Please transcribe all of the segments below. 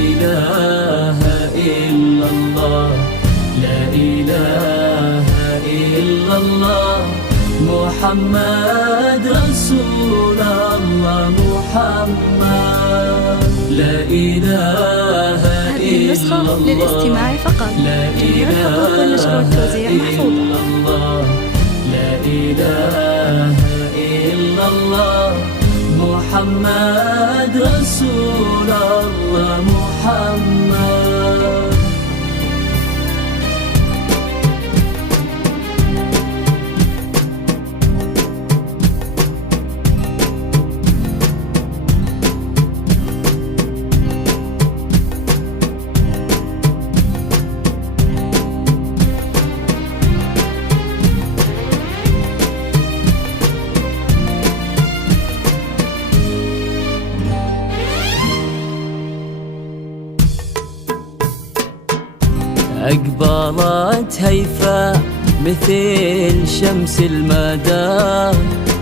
إله إلا الله، لا إله إلا الله، محمد رسول الله، محمد لا إله هذه النسخة للاستماع فقط. جميع الحقوق والنشر والتوزيع محفوظة. لا إله إلا الله، محمد رسول الله، محمد. أقبلت هيفا مثل شمس المدى،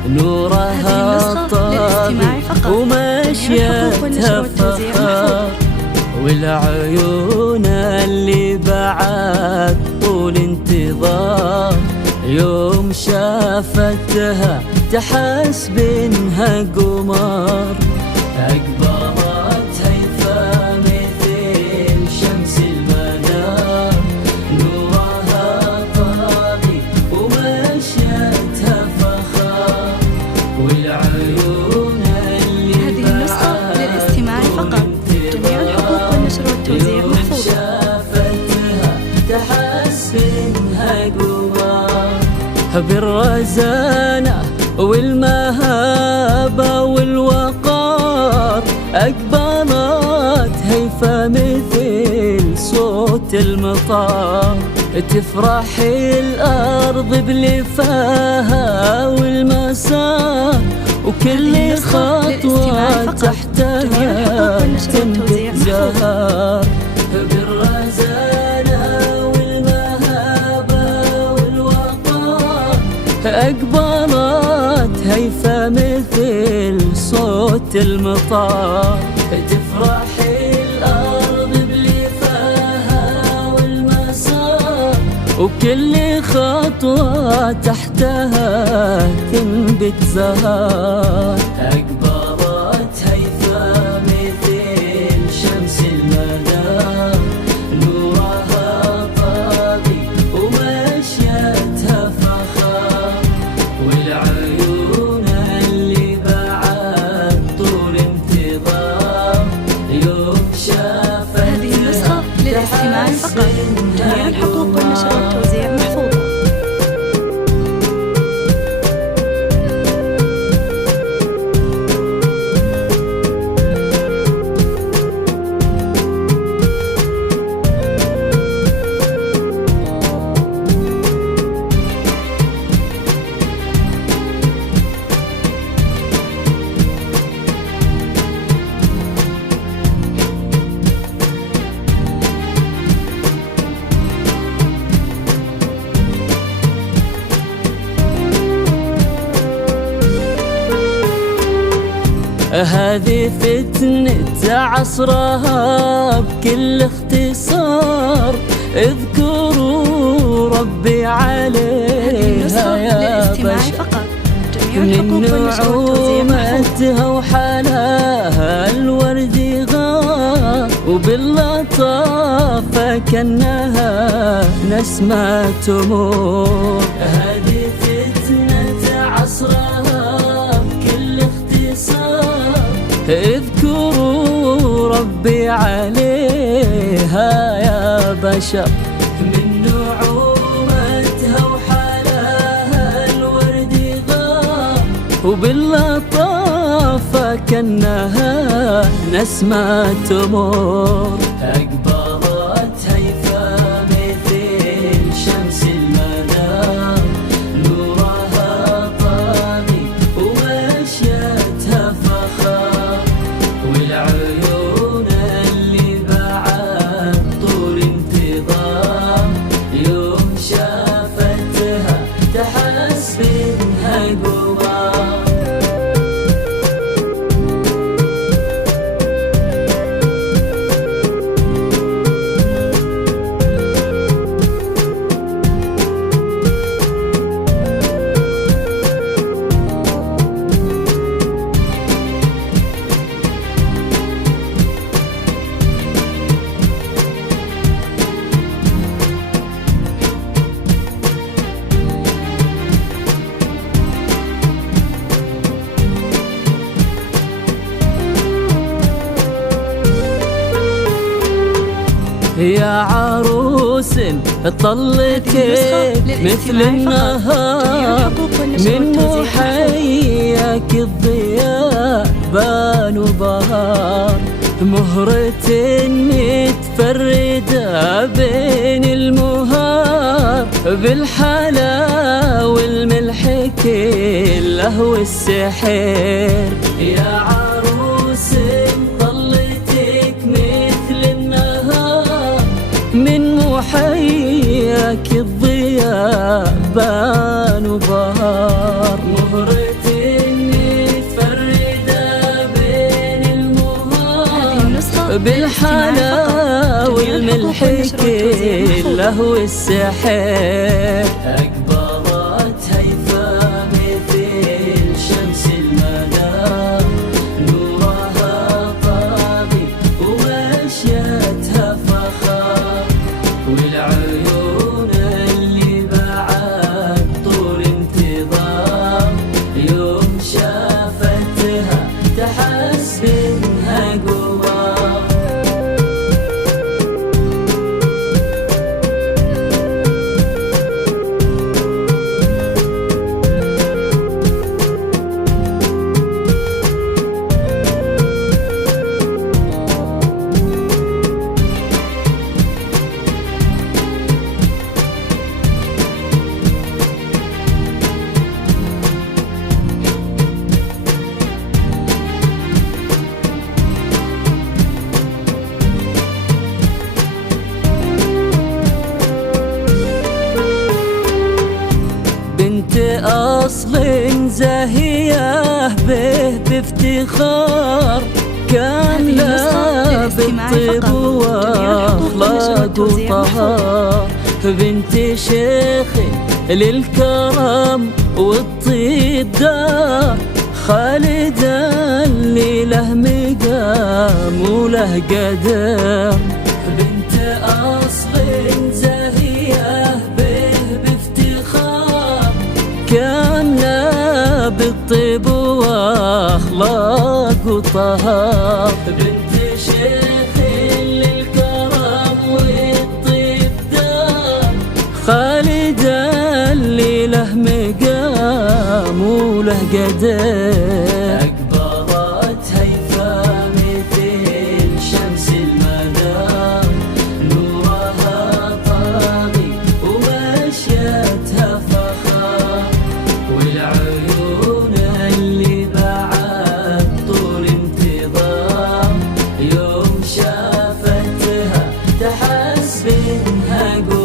نورها طافي ومشيتها فخار، والعيون اللي بعد طول انتظار، يوم شافتها تحس بانها قمر. أقبلت هيفا مثل شمس المدى، نورها طافي ومشيتها فخار، والعيون اللي هذه النسخة للاستماع فقط. جميع الحقوق والنشر والتوزيع محفوظة. شافتها تحس بانها قمر، بالرزانة والمهابة والوقار، أقبلت هيفا مثل صوت المطار، تفرح الأرض بلفاها والمسار، وكل خطوة تحتها تنبت زهر. بالرزانة والمهابة والوقار، أقبلت هيفا مثل صوت المطار، تفرح الأرض بلفاها والمسار، وكل خطوة تحتها تنبت زهر. أقبلت هيفا مثل شمس المدى، نورها طافي ومشيتها فخار، والعيون اللي بعد طول انتظار، يوم شافتها هذه النسخة للاستماع فقط. جميع الحقوق والنشر والتوزيع محفوظة. هذه فتنة عصرها بكل اختصار، اذكروا ربي عليها يا بشر، من نعومتها وحلاها الورد غار، وباللطافة كأنها نسمة تمور. هذه فتنة عصرها بكل اختصار، اذكروا ربي عليها يا بشر، من نعومتها وحلاها الورد غار، وباللطافة كأنها نسمة تمور. أقبلت هيفا مثل شمس المدى، نورها طافي ومشيتها فخار، والعيون اللي بعد طول انتظار، يوم شافتها تحس بانها قمر. يا عروس طلتك مثل النهار، من محياك الضياء بان وبهار، مهرة متفردة بين المهار، بالحلا والملح كله والسحر. يا عروس طلتك مثل النهار، من محياك الضياء بان وبهار، مهرة بالحلا والملح كله والسحر. أقبضت هيفا مثل شمس المدى، نورها طاغي ومشيتها فخار، والعيون اللي بعد طول انتظار، يوم شافتها تحس انها قمر. أصل زاهية به بافتخار، كاملة بالطيب وأخلاق وطهار، بنت شيخ للكرم والطيب دار، خالدة اللي له مقام وله قدر. بنت أصل زاهية كاملة بالطيب وأخلاق وطهار، بنت شيخ للكرم والطيب دار، خالدة اللي له مقام وله قدر. أقبضت هيفا مثل شمس المدى، نورها طاغي ومشيتها فخار، والعيون اللي بعد طول انتظار، يوم شافتها تحس بانها قمر.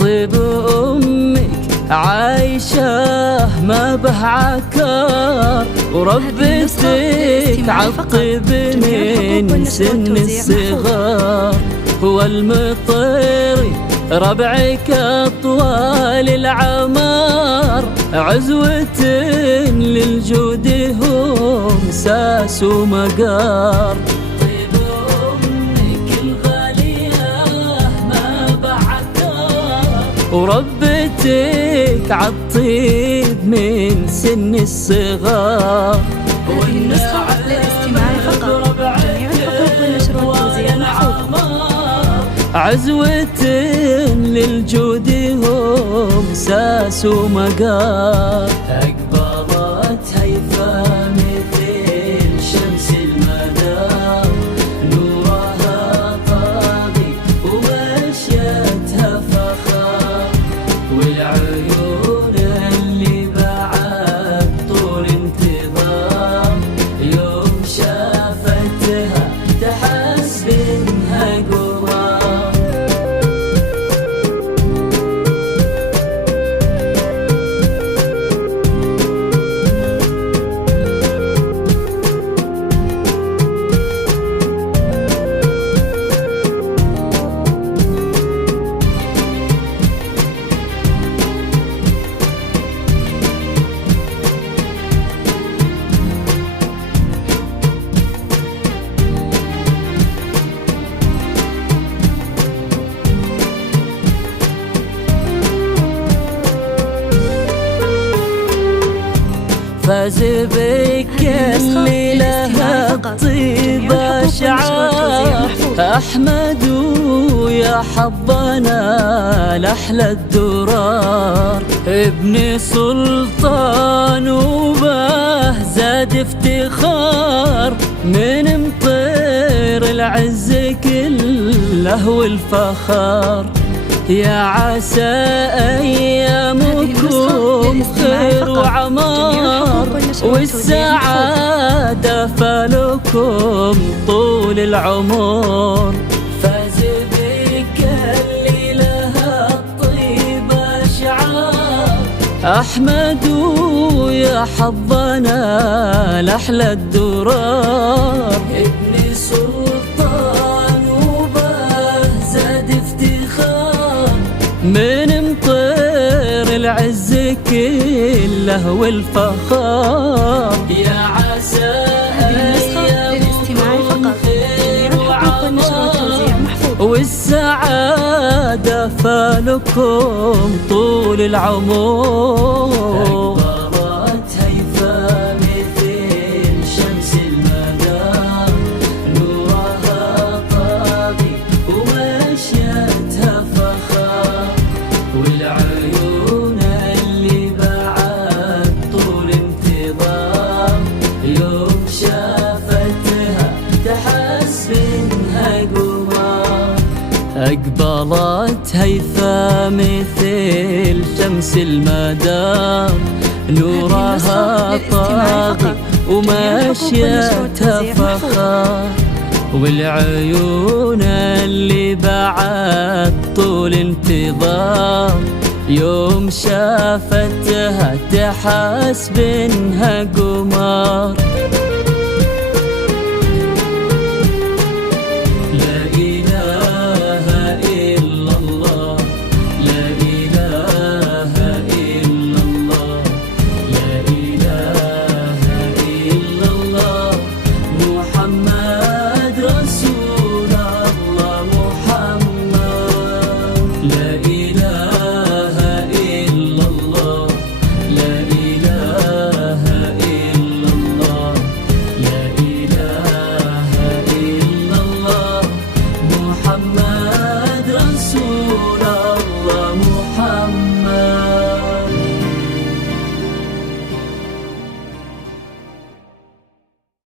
طيب أمك عايشة ما به عكار، وربتك عالطيب من سن الصغار، هو المطير ربعك أطوال العمار، عزوة للجود هم ساس ومقار. وربتك عالطيب من سن الصغار. هذه النسخة للاستماع فقط، جميع الحقوق والنشر والتوزيع محفوظة. عزوة للجود هم ساس ومقار. أقبضت هيفا مثل شمس المدى، نورها طاغي ومشيتها فخار، والعيون اللي بعد طول انتظار، يوم شافتها تحس بانها قمر. فاز بك اللي لها الطيب أشعار. أحمد ويا حظنا لأحلى الدرار، ابن سلطان وباه زاد افتخار، من مطير العز كله والفخار. يا عسى أيامكم خير وعمار، والسعادة فلكم طول العمر. فاز بك اللي لها الطيب أشعار، أحمد ويا حظنا لأحلى الدرار، ابن سلطان وباه زاد افتخار، من مطير العز كله والفخار. يا عسى أيامكم خير وعمار، والسعادة فلكم طول العمر. أكبرت هيفا مثل شمس المدار، نورها طاغي ومشيتها فخار، والعيون اللي بعد طول انتظار، يوم شافتها تحس منها قمر. أقبلت هيفا مثل شمس المدار، نورها طاغي ومشيتها فخار، والعيون اللي بعد طول انتظار، يوم شافتها تحس بانها قمر.